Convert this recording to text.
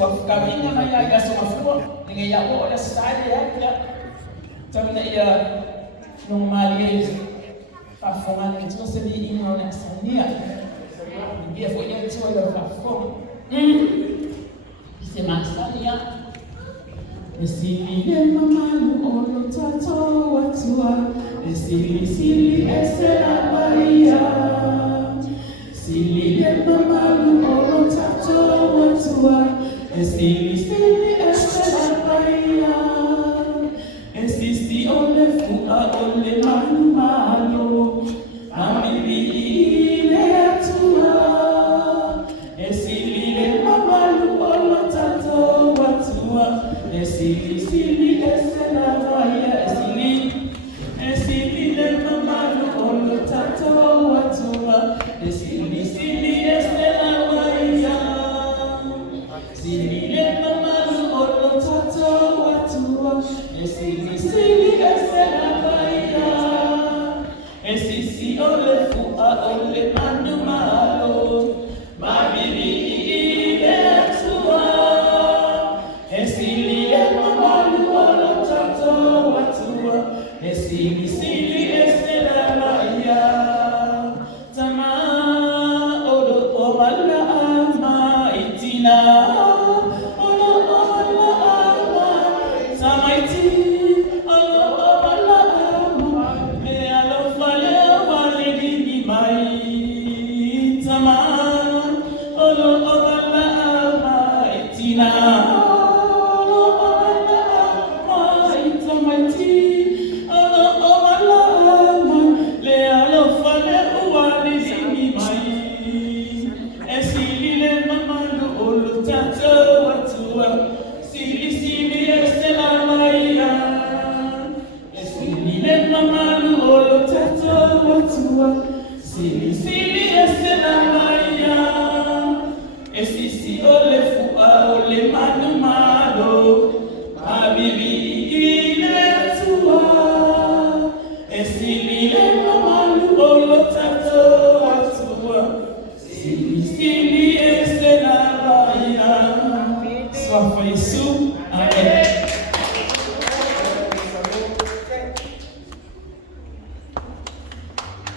wafkaminga mayaga sa mafua ningayabo na style ya tamna ya nung mali pafongan itu sendiri ino na sania dia punya itu ya pafong sema sania Sili mamalu ono tato watua sili esela baia Sili mamalu ono tato watua sili esela baia Sisi ole fuka ole manu malo Amili ile atua Sili mamalu ono tato watua Sili esela baia Sili mamalu ono tato watua Sili esela baia Sili mamalu ono tato watua Sili esela baia Sisi ole fua ole manu malo Mabiri ile atua Sili mamalu ono tato watua Sili esela baia Tama odo omala ama itina Odo omala ama Tama iti Odo omala ama Me alofale wale dini mai Tama odo omala ama itina Well